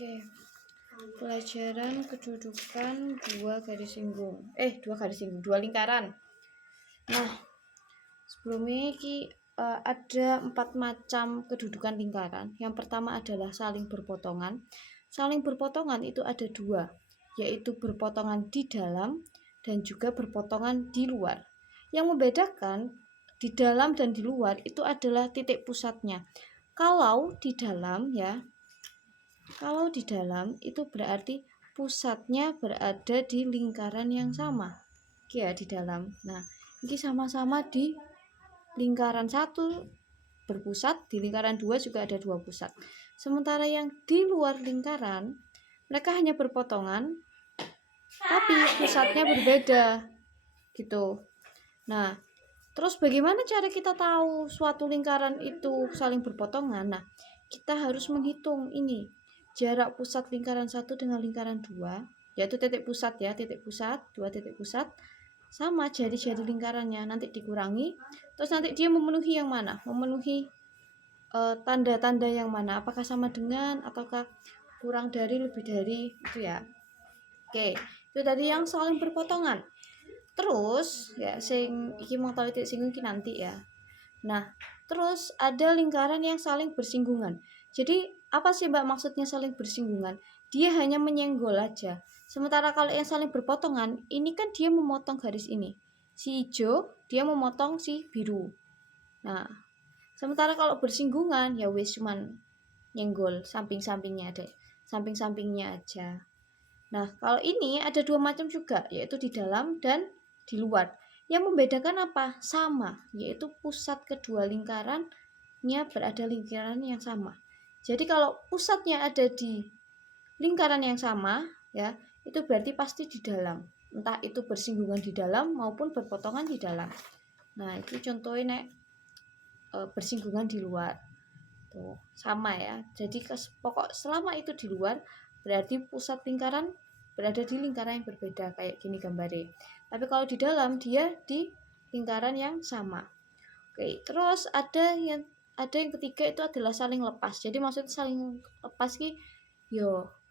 Oke, pelajaran kedudukan dua lingkaran. Nah, sebelumnya ada 4 macam kedudukan lingkaran. Yang pertama adalah saling berpotongan. Saling berpotongan itu ada 2, yaitu berpotongan di dalam dan juga berpotongan di luar. Yang membedakan di dalam dan di luar itu adalah titik pusatnya. Kalau di dalam itu berarti pusatnya berada di lingkaran yang sama. Oke ya, di dalam. Nah, ini sama-sama di lingkaran 1 berpusat, di lingkaran 2 juga ada 2 pusat. Sementara yang di luar lingkaran, mereka hanya berpotongan, tapi pusatnya berbeda. Gitu. Nah, terus bagaimana cara kita tahu suatu lingkaran itu saling berpotongan? Nah, kita harus menghitung ini. Jarak pusat lingkaran 1 dengan lingkaran 2, yaitu titik pusat ya, titik pusat, 2 titik pusat, sama jari-jari lingkarannya nanti dikurangi. Terus nanti dia memenuhi yang mana? Memenuhi tanda-tanda yang mana? Apakah sama dengan ataukah kurang dari, lebih dari, itu ya. Oke, itu tadi yang saling berpotongan. Terus ya iki mau tahu titik singgung nanti ya. Nah, terus ada lingkaran yang saling bersinggungan. Jadi apa sih Mbak maksudnya saling bersinggungan? Dia hanya menyenggol aja. Sementara kalau yang saling berpotongan, ini kan dia memotong garis ini. Si hijau dia memotong si biru. Nah, sementara kalau bersinggungan ya wis cuman nyenggol samping-sampingnya deh. Samping-sampingnya aja. Nah, kalau ini ada 2 macam juga, yaitu di dalam dan di luar. Yang membedakan apa? Sama, yaitu pusat kedua lingkarannya berada lingkaran yang sama. Jadi kalau pusatnya ada di lingkaran yang sama, ya, itu berarti pasti di dalam. Entah itu bersinggungan di dalam maupun berpotongan di dalam. Nah, itu contohnya bersinggungan di luar. Tuh, sama ya. Jadi pokok selama itu di luar, berarti pusat lingkaran berada di lingkaran yang berbeda, kayak gini gambarnya. Tapi kalau di dalam dia di lingkaran yang sama. Oke, terus ada yang ketiga itu adalah saling lepas. Jadi maksudnya saling lepas ki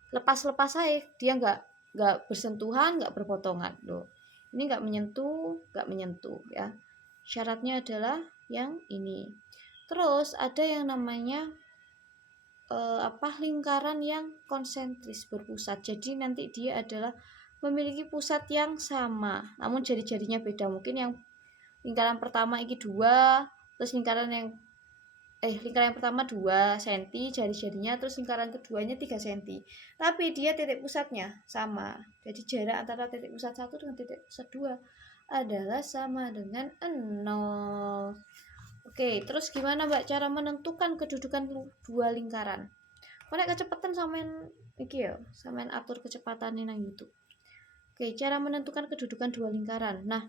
lepas-lepas aja, dia nggak bersentuhan, nggak berpotongan loh. Ini nggak menyentuh ya. Syaratnya adalah yang ini. Terus ada yang namanya lingkaran yang konsentris berpusat. Jadi nanti dia adalah memiliki pusat yang sama, namun jari-jarinya beda. Mungkin yang lingkaran pertama ini 2, terus lingkaran yang pertama 2 cm jari-jarinya, terus lingkaran keduanya 3 cm. Tapi dia titik pusatnya sama. Jadi jarak antara titik pusat 1 dengan titik pusat 2 adalah sama dengan 0. Oke, terus gimana Mbak cara menentukan kedudukan 2 lingkaran? Nek kecepatan sampean atur kecepatannya nang YouTube. Oke, cara menentukan kedudukan 2 lingkaran. Nah,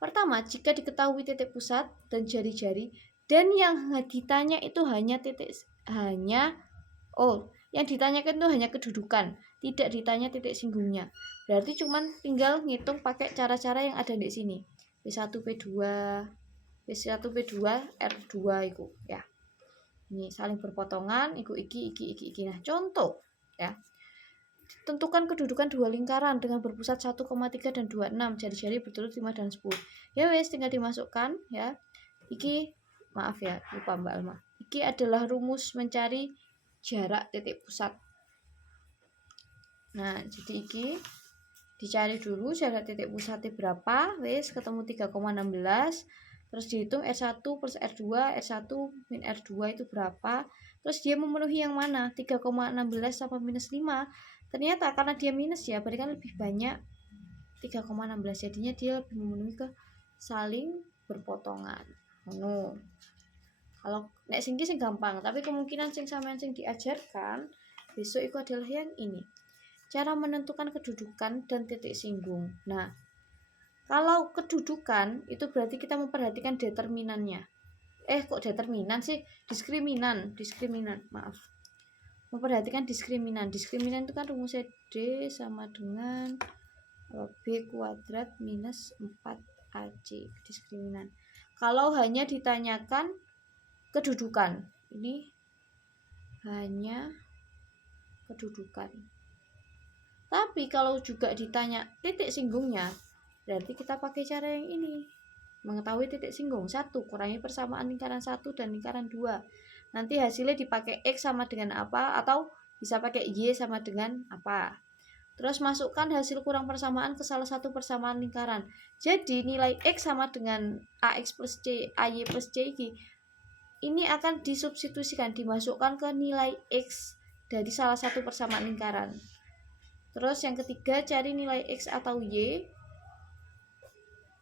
pertama, jika diketahui titik pusat dan jari-jari dan yang ditanya itu yang ditanyakan itu hanya kedudukan, tidak ditanya titik singgungnya. Berarti cuman tinggal ngitung pakai cara-cara yang ada di sini. P1, P2, P1, P2, R2 itu ya. Ini saling berpotongan, iki. Nah, contoh ya. Tentukan kedudukan 2 lingkaran dengan berpusat 1,3 dan 26, jari-jari berturut 5 dan 10. Ya wes, tinggal dimasukkan ya. Iki maaf ya, lupa Mbak Alma. Iki adalah rumus mencari jarak titik pusat. Nah, jadi iki dicari dulu jarak titik pusatnya berapa, wes ketemu 3,16. Terus dihitung R1 plus R2, R1 min R2 itu berapa. Terus dia memenuhi yang mana? 3,16 sama minus 5. Ternyata karena dia minus ya, berarti kan lebih banyak 3,16. Jadinya dia lebih memenuhi ke saling berpotongan. Kalau nek sing gampang, tapi kemungkinan sing diajarkan besok itu adalah yang ini. Cara menentukan kedudukan dan titik singgung. Nah, kalau kedudukan itu berarti kita memperhatikan determinannya. Kok determinan sih? Diskriminan, maaf. Memperhatikan diskriminan. Diskriminan itu kan rumusnya D sama dengan B kuadrat minus 4AC. Diskriminan. Kalau hanya ditanyakan kedudukan, ini hanya kedudukan. Tapi kalau juga ditanya titik singgungnya, berarti kita pakai cara yang ini. Mengetahui titik singgung, 1 kurangi persamaan lingkaran 1 dan lingkaran 2. Nanti hasilnya dipakai X sama dengan apa, atau bisa pakai Y sama dengan apa. Terus masukkan hasil kurang persamaan ke salah satu persamaan lingkaran. Jadi nilai X sama dengan AX plus C, AY plus C ini akan disubstitusikan, dimasukkan ke nilai X dari salah satu persamaan lingkaran. Terus yang ketiga, cari nilai X atau Y.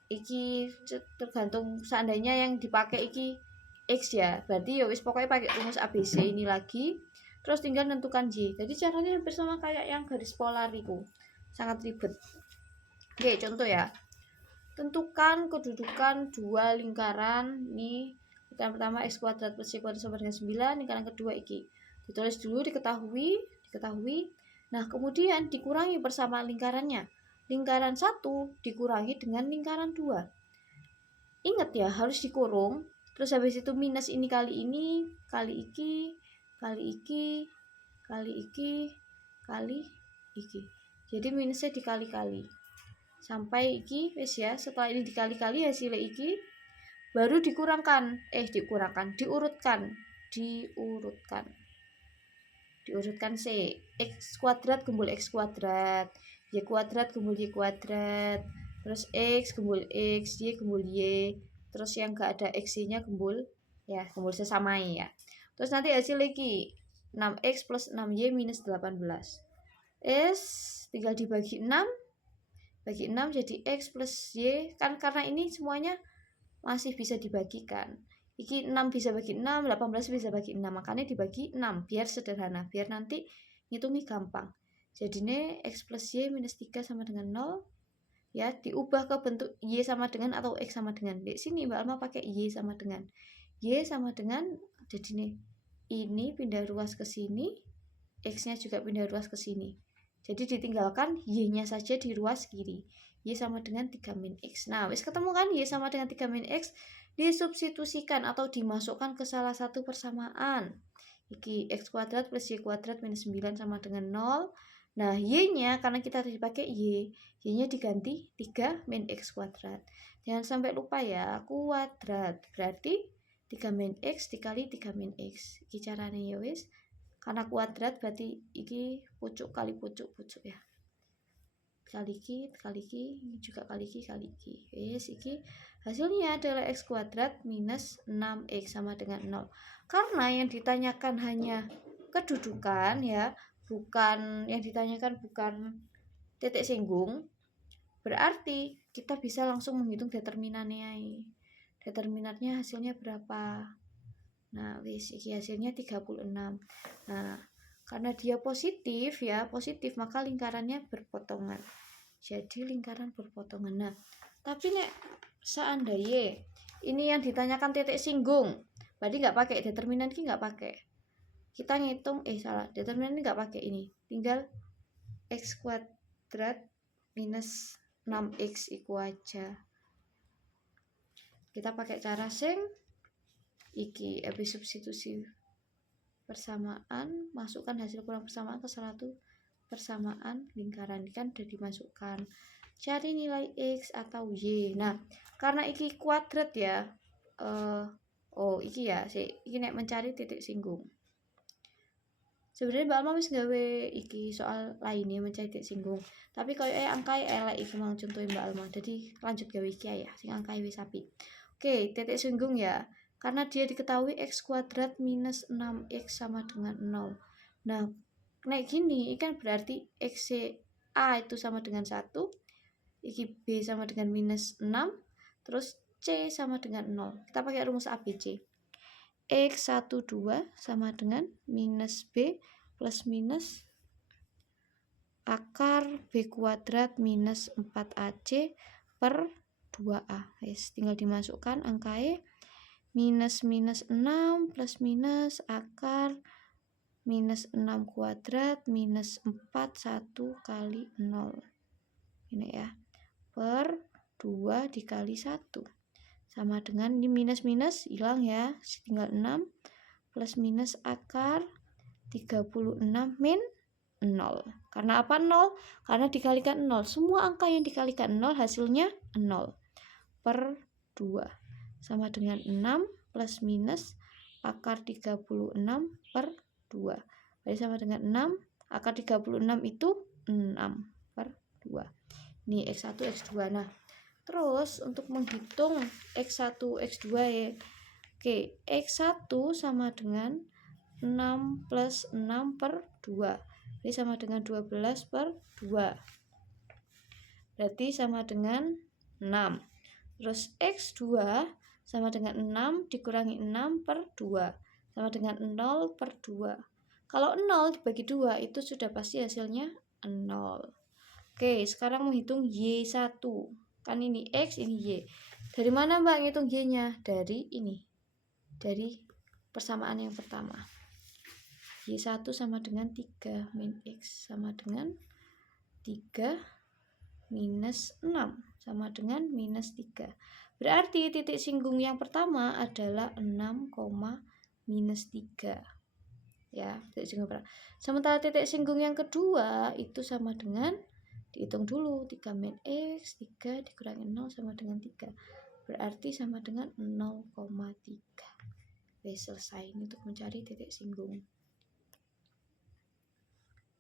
Iki tergantung, seandainya yang dipakai iki X ya, berarti ya wis pokoknya pakai rumus ABC ini lagi. Terus tinggal menentukan Y. Jadi caranya hampir sama kayak yang garis polar itu. Sangat ribet. Oke, contoh ya. Tentukan kedudukan dua lingkaran. Nih, lingkaran pertama X kuadrat plus Y kuadrat sama dengan 9. Lingkaran kedua iki. Ditulis dulu, diketahui. Nah, kemudian dikurangi persamaan lingkarannya. Lingkaran 1 dikurangi dengan lingkaran 2. Ingat ya, harus dikurung. Terus habis itu minus ini kali iki, kali iki. Jadi minusnya dikali-kali. Sampai iki wis ya, setelah ini dikali-kali hasilnya iki baru diurutkan. Diurutkan C. X kuadrat gembul X kuadrat, Y kuadrat gembul Y kuadrat, terus X gembul X, Y gembul Y, terus yang gak ada X-nya gembul sesamai ya. Terus nanti hasil lagi 6X plus 6Y minus 18. Tinggal dibagi 6. Bagi 6 jadi X plus Y. Kan karena ini semuanya masih bisa dibagikan. Iki 6 bisa bagi 6, 18 bisa bagi 6. Makanya dibagi 6 biar sederhana, biar nanti ngitungnya gampang. Jadi ini X plus Y minus 3 sama dengan 0. Ya, diubah ke bentuk Y sama dengan atau X sama dengan. Di sini Mbak Alma pakai Y sama dengan. Y sama dengan, jadi ini pindah ruas ke sini, X-nya juga pindah ruas ke sini. Jadi ditinggalkan Y-nya saja di ruas kiri. Y sama dengan 3 min X. Nah, wis ketemu kan Y sama dengan 3 min X, disubstitusikan atau dimasukkan ke salah satu persamaan. Iki X kuadrat plus Y kuadrat minus 9 sama dengan 0. Nah, Y-nya karena kita dipakai Y-nya diganti 3 min X kuadrat. Jangan sampai lupa ya, kuadrat. Berarti 3 min X dikali 3 min X. Iki caranya ya wis. Karena kuadrat berarti iki pucuk kali pucuk ya. Kali iki, ini juga kali iki. Wis, iki hasilnya adalah X kuadrat minus 6X sama dengan 0. Karena yang ditanyakan hanya kedudukan ya, bukan yang ditanyakan bukan titik singgung, berarti kita bisa langsung menghitung determinannya. Determinannya hasilnya berapa? Nah, wis iki hasilnya 36. Nah, karena dia positif ya, maka lingkarannya berpotongan. Jadi lingkaran berpotongan. Nah, tapi nek seandainya ini yang ditanyakan titik singgung, berarti nggak pakai determinan ini, nggak pakai. Kita ngitung determinan ini nggak pakai ini. Tinggal X kuadrat minus 6X iku aja. Kita pakai cara sing iki, habis substitusi persamaan, masukkan hasil kurang persamaan ke satu persamaan lingkaran. Kan udah dimasukkan. Cari nilai X atau Y. Nah, karena iki kuadrat ya, iki ya, iki nek mencari titik singgung. Sebenarnya Mbak Alma wis gawe iki soal lainnya mencari titik singgung. Tapi kalau angkai elek iki mau contohin Mbak Alma. Jadi lanjut gawe iki ya, sing angkai wis apik. Oke, titik singgung ya. Karena dia diketahui X kuadrat minus 6X sama dengan 0. Nah, kayak gini, kan berarti X A itu sama dengan 1, iki B sama dengan minus 6, terus C sama dengan 0. Kita pakai rumus ABC. X12 sama dengan minus B plus minus akar B kuadrat minus 4AC per 2A. Tinggal dimasukkan angkanya. Minus 6 plus minus akar minus 6 kuadrat minus 4 1 kali 0 ini ya, per 2 dikali 1 sama dengan ini minus hilang ya, tinggal 6 plus minus akar 36 min 0. Karena apa 0? Karena dikalikan 0. Semua angka yang dikalikan 0 hasilnya 0 per 2. Sama dengan 6 plus minus akar 36 per 2. Jadi sama dengan 6. Akar 36 itu 6 per 2. Ini X1, X2. Nah, terus untuk menghitung X1, X2 ya. Oke, X1 sama dengan 6 plus 6 per 2. Jadi sama dengan 12 per 2. Berarti sama dengan 6. Terus X2 sama dengan 6 dikurangi 6 per 2. Sama dengan 0 per 2. Kalau 0 dibagi 2 itu sudah pasti hasilnya 0. Oke, sekarang menghitung Y1. Kan ini X, ini Y. Dari mana Mbak ngitung Y-nya? Dari ini. Dari persamaan yang pertama. Y1 sama dengan 3 min X sama dengan 3 minus 6 sama dengan minus 3. Berarti titik singgung yang pertama adalah 6, minus 3. Ya, titik singgung pertama. Sementara titik singgung yang kedua itu sama dengan, dihitung dulu, 3 min X, 3 dikurangi 0 sama dengan 3. Berarti sama dengan 0,3. Oke, selesai. Ini untuk mencari titik singgung.